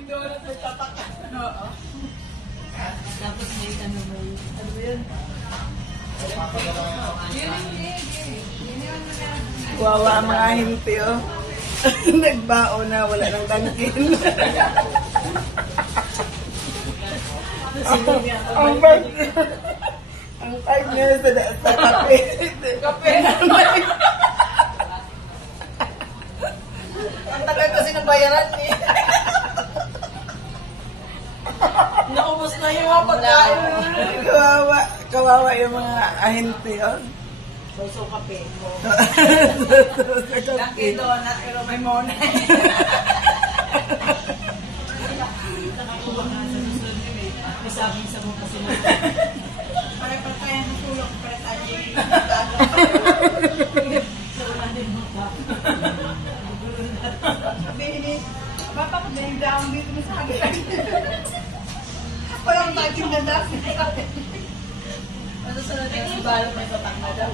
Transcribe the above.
daming donut may tatak. Oo. Tapos may ano ba yun? Wawa ang mga hinti, oh. Nagbao na, wala nang tangkin. Ang bag. Ang type niya sa kape. Kape. Ang tagal kasi ng bayaran eh. Naubos na yung mga pagkain. Kawawa yung mga ahente, oh. So, kape. Sa Laki donut, pero may mona. Nakakuha na sa susunod niya, may masabing sa mga kasunod. Pare-pare tayo ng tulog, pare tayo yung sa una din mo pa. Sabihin ni, baka ko din down dito na sa akin. Walang tayo na daw. Ano sa natin, balot may tatak na daw.